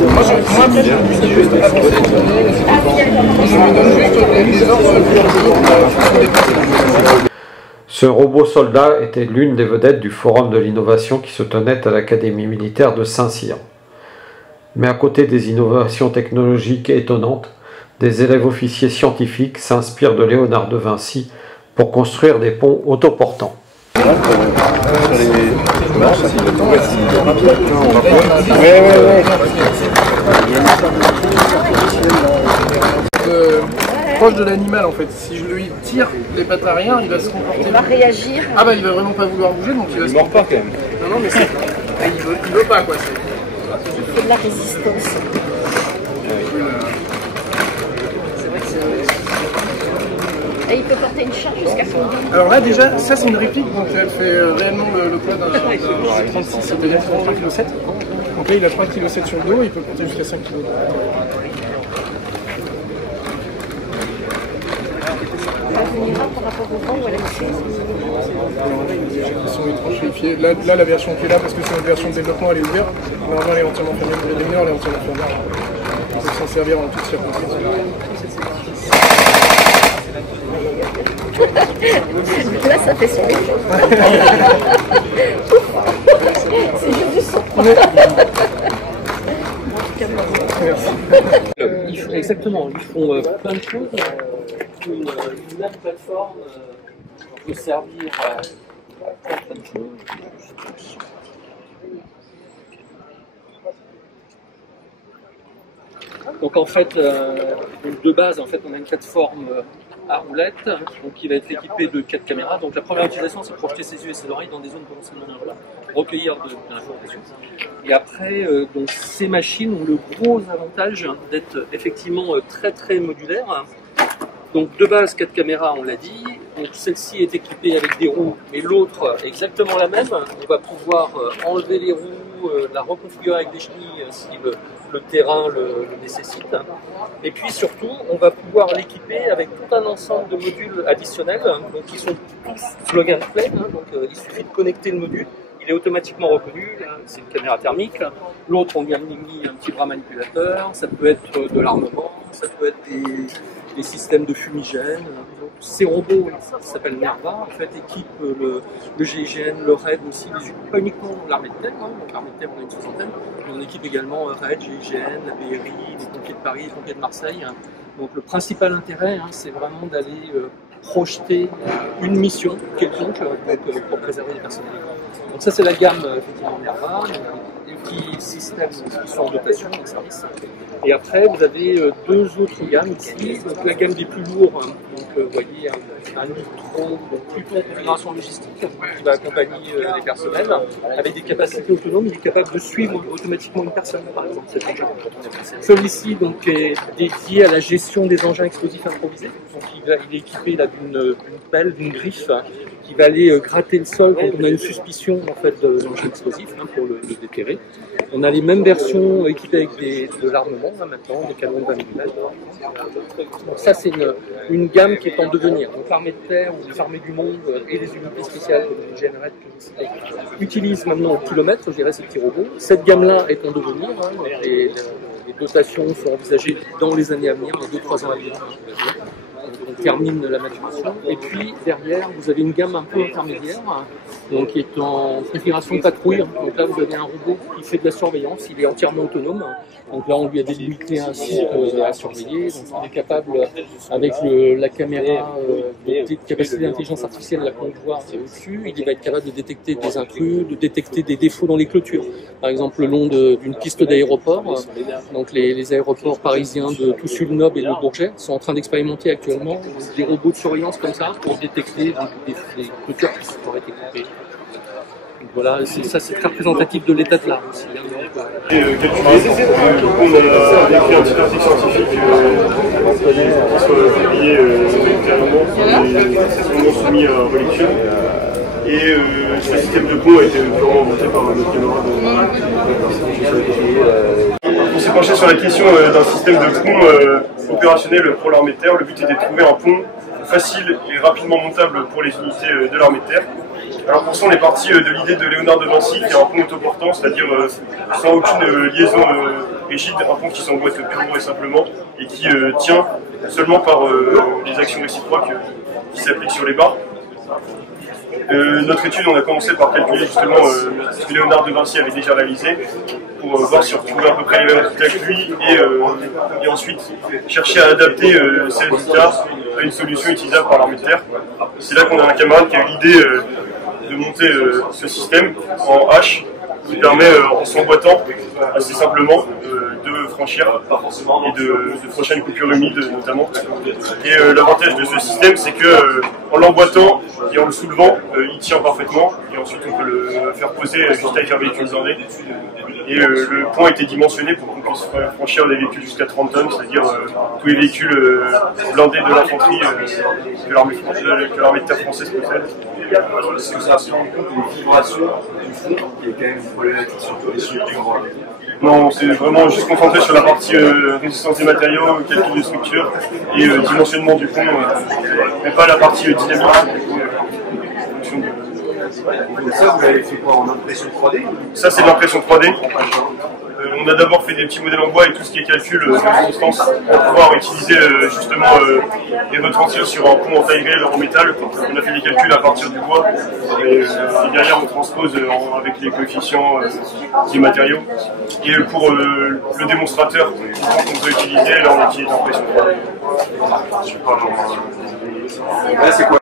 Moi, je dis juste avancer. Je me donne juste les ordres. Ce robot soldat était l'une des vedettes du forum de l'innovation qui se tenait à l'Académie militaire de Saint-Cyr. Mais à côté des innovations technologiques étonnantes, des élèves officiers scientifiques s'inspirent de Léonard de Vinci pour construire des ponts autoportants. Proche de l'animal en fait, si je lui tire les pattes arrière, il va se comporter. Il va réagir. Ah bah il va vraiment pas vouloir bouger donc il va se mord pas quand même. Non mais c'est. Il veut pas quoi. Il fait de la résistance. C'est vrai que c'est. Et il peut porter une charge jusqu'à combien? Alors là déjà, ça c'est une réplique, donc elle fait réellement le poids d'un 36, c'est-à-dire 3,7 kg. Donc là il a 3,7 kg sur le dos, il peut porter jusqu'à 5 kg. Par rapport au vent ou à la couche. Ils sont étranchifiés. Là, la version qui est là, parce que c'est une version de développement, elle est ouverte. Normalement, elle est entièrement fermée. Les mineurs, elle est entièrement fermée. On peut s'en servir en toutes circonstances. Là, ça fait son effet. C'est juste du son. Merci. Exactement, ils font plein de choses. Une même plateforme peut servir à plein de choses. Donc en fait, de base, en fait, on a une plateforme à roulette, donc qui va être équipée de 4 caméras. Donc la première utilisation, c'est projeter ses yeux et ses oreilles dans des zones potentiellement dangereuses, recueillir de l'information. Et après, donc ces machines ont le gros avantage d'être effectivement très très modulaires. Donc de base 4 caméras, on l'a dit. Donc celle-ci est équipée avec des roues, mais l'autre exactement la même. On va pouvoir enlever les roues, la reconfigurer avec des chenilles si le terrain le nécessite. Et puis surtout, on va pouvoir l'équiper avec tout un ensemble de modules additionnels, donc qui sont tous plug and play. Donc il suffit de connecter le module. Il est automatiquement reconnu, c'est une caméra thermique. L'autre, on lui a mis un petit bras manipulateur. Ça peut être de l'armement, ça peut être des systèmes de fumigène. Donc, ces robots, ça s'appelle Nerva, en fait, équipent le GIGN, le RAID aussi, pas uniquement l'armée de terre. Donc l'armée de terre, on a une soixantaine, mais on équipe également RAID, GIGN, la BRI, les pompiers de Paris, les pompiers de Marseille. Donc le principal intérêt, c'est vraiment d'aller projeter une mission quelconque pour préserver les personnels. Donc ça c'est la gamme effectivement Nerva, des petits systèmes qui sont en dotation, en service. Et après vous avez deux autres gammes ici, donc la gamme des plus lourds, donc vous voyez un Nitro, plutôt en configuration logistique, qui va accompagner les personnels, avec des capacités autonomes, il est capable de suivre automatiquement une personne, par exemple cet engin. Celui-ci donc est dédié à la gestion des engins explosifs improvisés, donc il est équipé d'une pelle, d'une griffe, qui va aller gratter le sol quand on a une suspicion en fait d'engin explosif pour le déterrer. On a les mêmes versions équipées avec de l'armement maintenant, des canons de 20 mm. Donc ça c'est une gamme qui est en devenir. Donc l'armée de terre ou les armées du monde et les unités spéciales comme le GNRED utilisent maintenant au kilomètre, je dirais, ces petits robots. Cette gamme-là est en devenir. Les dotations sont envisagées dans les années à venir, dans 2-3 ans à venir. On termine la maturation. Et puis derrière, vous avez une gamme un peu intermédiaire, donc qui est en configuration de patrouille. Donc là, vous avez un robot qui fait de la surveillance, il est entièrement autonome. Donc là, on lui a délimité un site à surveiller. Donc il est capable, avec la caméra de capacité d'intelligence artificielle là qu'on voit au-dessus, il va être capable de détecter des intrus, de détecter des défauts dans les clôtures. Par exemple, le long d'une piste d'aéroport. Donc les aéroports parisiens de Toussus-le-Noble et de Bourget sont en train d'expérimenter actuellement des robots de surveillance comme ça pour détecter des clôtures qui pourraient être coupées. Donc voilà, ça c'est très représentatif de l'état de l'art aussi. On a écrit un petit article scientifique qui soit publié ultérieurement, c'est soumis à relecture. Et ce système de pont a été purement inventé par notre camarade. On s'est penché sur la question d'un système de pont opérationnel pour l'armée de terre. Le but était de trouver un pont facile et rapidement montable pour les unités de l'armée de terre. Alors pour ça, on est parti de l'idée de Léonard de Vinci, qui est un pont autoportant, c'est-à-dire sans aucune liaison rigide, un pont qui s'emboîte purement et simplement, et qui tient seulement par les actions réciproques qui s'appliquent sur les barres. Notre étude, on a commencé par calculer justement ce que Léonard de Vinci avait déjà réalisé, pour voir si on retrouvait à peu près les mêmes résultats que lui, et ensuite chercher à adapter ces résultats à une solution utilisable par l'armée de terre. C'est là qu'on a un camarade qui a eu l'idée de monter ce système en H, qui permet, en s'emboîtant assez simplement, de franchir et de franchir une coupure humide notamment. Et l'avantage de ce système, c'est que en l'emboîtant et en le soulevant, il tient parfaitement, et ensuite on peut le faire poser juste avec un véhicule blindé. Et le pont a été dimensionné pour qu'on puisse franchir des véhicules jusqu'à 30 tonnes, c'est-à-dire tous les véhicules blindés de l'infanterie que l'armée de terre française possède. Est-ce que ça se rend compte des vibrations du fond, qui est quand même une problématique sur tous les supports? Non, c'est vraiment juste concentré sur la partie résistance des matériaux, calcul de structure et dimensionnement du pont, mais pas la partie dynamique. Ça, vous l'avez fait quoi, en impression 3D? Ça, c'est de l'impression 3D. On a d'abord fait des petits modèles en bois et tout ce qui est calcul de constance pour pouvoir utiliser justement et retranscrire sur un pont en taille réelle en métal. On a fait des calculs à partir du bois et derrière on transpose avec les coefficients des matériaux. Et pour le démonstrateur qu'on peut utiliser, là on utilise l'impression 3D. Là, c'est quoi?